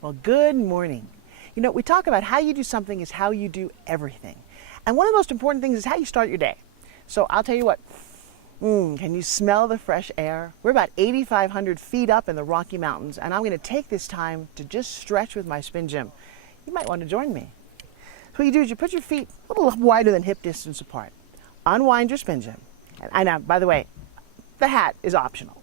Well, good morning. You know, we talk about how you do something is how you do everything. And one of the most important things is how you start your day. So I'll tell you what, can you smell the fresh air? We're about 8,500 feet up in the Rocky Mountains, and I'm going to take this time to just stretch with my SpinGym. You might want to join me. So what you do is you put your feet a little wider than hip distance apart. Unwind your SpinGym. And now, by the way, the hat is optional.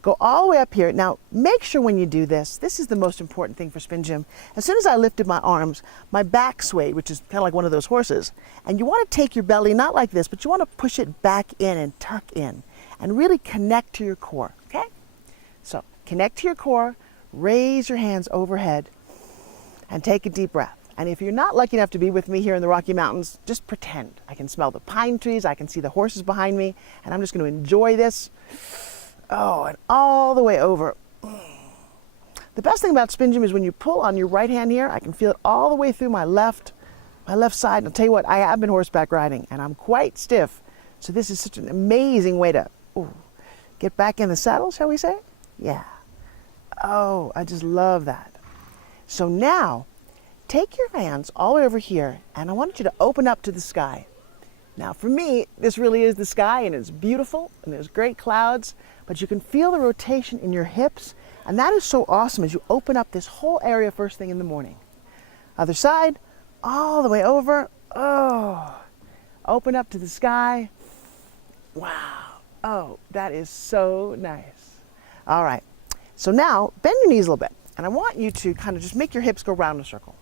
Go all the way up here. Now, make sure when you do this, this is the most important thing for SpinGym. As soon as I lifted my arms, my back swayed, which is kind of like one of those horses. And you want to take your belly, not like this, but you want to push it back in and tuck in and really connect to your core, okay? So, connect to your core, raise your hands overhead, and take a deep breath. And if you're not lucky enough to be with me here in the Rocky Mountains, just pretend. I can smell the pine trees, I can see the horses behind me, and I'm just going to enjoy this. Oh, and all the way over. The best thing about SpinGym is when you pull on your right hand here, I can feel it all the way through my left side. And I'll tell you what, I have been horseback riding, and I'm quite stiff. So this is such an amazing way to get back in the saddle, shall we say? Yeah. Oh, I just love that. So now, take your hands all the way over here, and I want you to open up to the sky. Now for me, this really is the sky, and it's beautiful, and there's great clouds, but you can feel the rotation in your hips, and that is so awesome as you open up this whole area first thing in the morning. Other side, all the way over. Oh, open up to the sky. Wow. Oh, that is so nice. All right, so now bend your knees a little bit, and I want you to kind of just make your hips go round in a circle.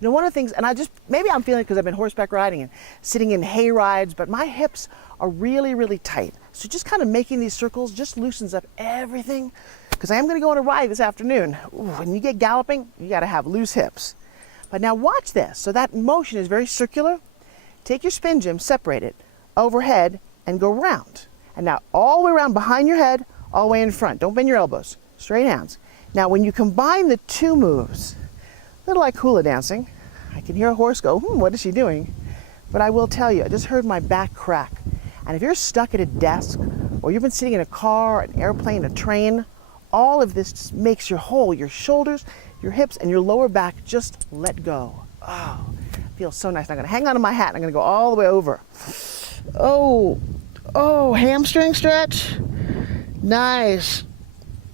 You know, one of the things, and maybe I'm feeling it because I've been horseback riding and sitting in hay rides, but my hips are really, really tight. So just kind of making these circles just loosens up everything, because I am going to go on a ride this afternoon. When you get galloping, you got to have loose hips. But now watch this. So that motion is very circular. Take your SpinGym, separate it overhead, and go round. And now all the way around behind your head, all the way in front. Don't bend your elbows. Straight hands. Now when you combine the two moves, a little like hula dancing. I can hear a horse go, what is she doing? But I will tell you, I just heard my back crack. And if you're stuck at a desk, or you've been sitting in a car, an airplane, a train, all of this just makes your whole, your shoulders, your hips, and your lower back just let go. Oh, feels so nice. Now I'm gonna hang on to my hat, and I'm gonna go all the way over. Oh, hamstring stretch. Nice.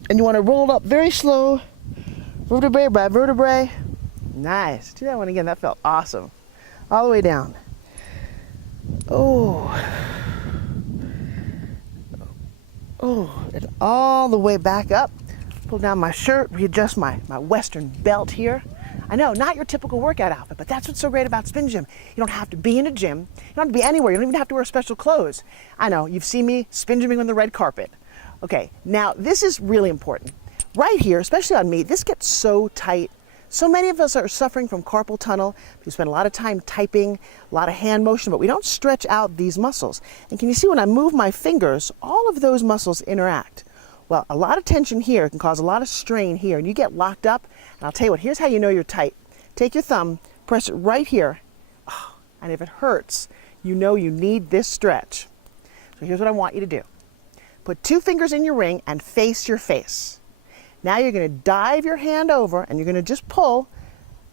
And you wanna roll it up very slow, vertebrae by vertebrae. Nice. Do that one again. That felt awesome. All the way down. Oh, and all the way back up. Pull down my shirt, readjust my Western belt here. I know, not your typical workout outfit, but that's what's so great about SpinGym. You don't have to be in a gym. You don't have to be anywhere. You don't even have to wear special clothes. I know, you've seen me SpinGymming on the red carpet. Okay, now this is really important. Right here, especially on me, this gets so tight. So many of us are suffering from carpal tunnel. We spend a lot of time typing, a lot of hand motion, but we don't stretch out these muscles. And can you see when I move my fingers, all of those muscles interact? Well, a lot of tension here can cause a lot of strain here, and you get locked up. And I'll tell you what, here's how you know you're tight. Take your thumb, press it right here, and if it hurts, you know you need this stretch. So here's what I want you to do. Put 2 fingers in your ring and face your face. Now you're going to dive your hand over, and you're going to just pull,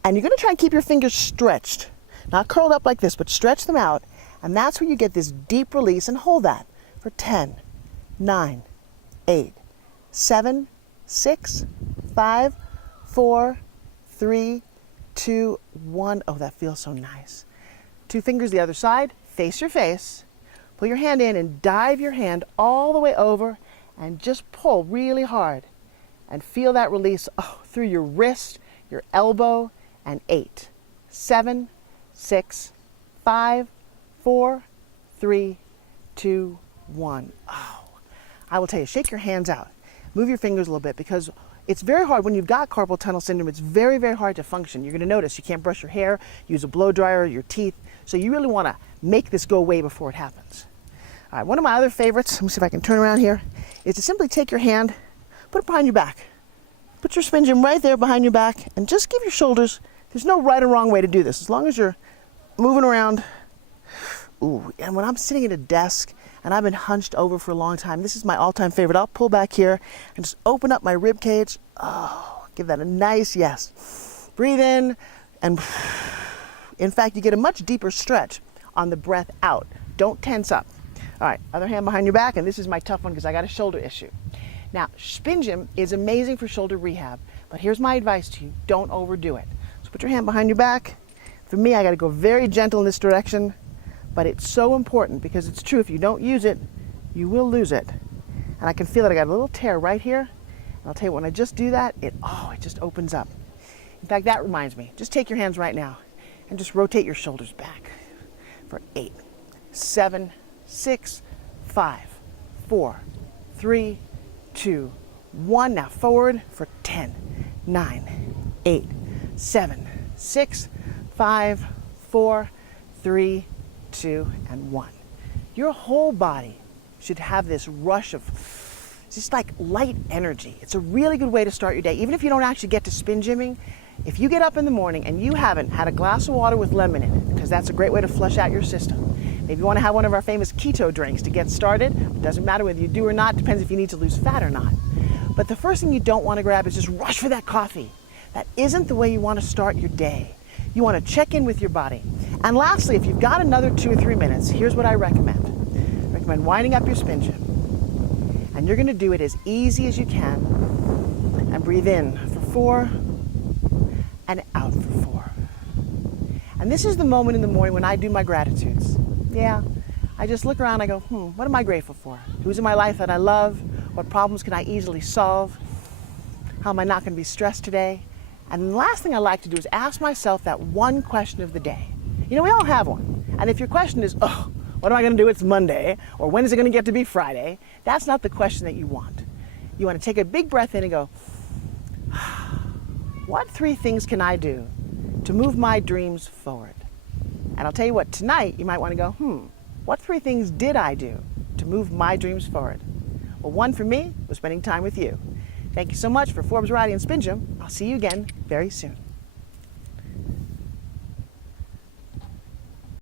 and you're going to try and keep your fingers stretched. Not curled up like this, but stretch them out, and that's where you get this deep release, and hold that for 10, 9, 8, 7, 6, 5, 4, 3, 2, 1. Oh, that feels so nice. 2 fingers the other side, face your face, pull your hand in and dive your hand all the way over, and just pull really hard. And feel that release through your wrist, your elbow, and 8, 7, 6, 5, 4, 3, 2, 1. Oh, I will tell you, shake your hands out. Move your fingers a little bit, because it's very hard when you've got carpal tunnel syndrome. It's very, very hard to function. You're going to notice you can't brush your hair, use a blow dryer, your teeth. So you really want to make this go away before it happens. All right, one of my other favorites, let me see if I can turn around here, is to simply take your hand, put it behind your back. Put your SpinGym right there behind your back, and just give your shoulders, there's no right or wrong way to do this, as long as you're moving around. Ooh, and when I'm sitting at a desk and I've been hunched over for a long time. This is my all-time favorite. I'll pull back here and just open up my rib cage. Oh, give that a nice yes. Breathe in, and in fact, you get a much deeper stretch on the breath out. Don't tense up. All right, other hand behind your back, and this is my tough one because I got a shoulder issue. Now, SpinGym is amazing for shoulder rehab, but here's my advice to you: don't overdo it. So put your hand behind your back. For me, I got to go very gentle in this direction, but it's so important because it's true. If you don't use it, you will lose it. And I can feel that I got a little tear right here. And I'll tell you, when I just do that, it just opens up. In fact, that reminds me, just take your hands right now and just rotate your shoulders back for 8, 7, 6, 5, 4, 3, 2, 1. Now forward for 10, 9, 8, 7, 6, 5, 4, 3, 2, and 1. Your whole body should have this rush of just like light energy. It's a really good way to start your day. Even if you don't actually get to SpinGymming, if you get up in the morning and you haven't had a glass of water with lemon in it, because that's a great way to flush out your system. Maybe you want to have one of our famous keto drinks to get started. It doesn't matter whether you do or not, depends if you need to lose fat or not. But the first thing you don't want to grab is just rush for that coffee. That isn't the way you want to start your day. You want to check in with your body. And lastly, if you've got another 2 or 3 minutes, here's what I recommend. I recommend winding up your SpinGym. And you're going to do it as easy as you can. And breathe in for 4 and out for 4. And this is the moment in the morning when I do my gratitudes. Yeah, I just look around and I go, what am I grateful for? Who's in my life that I love? What problems can I easily solve? How am I not going to be stressed today? And the last thing I like to do is ask myself that one question of the day. You know, we all have one. And if your question is, what am I going to do? It's Monday. Or when is it going to get to be Friday? That's not the question that you want. You want to take a big breath in and go, what 3 things can I do to move my dreams forward? And I'll tell you what, tonight you might want to go, what 3 things did I do to move my dreams forward? Well, one for me was spending time with you. Thank you so much for Forbes, Variety, and SpinGym. I'll see you again very soon.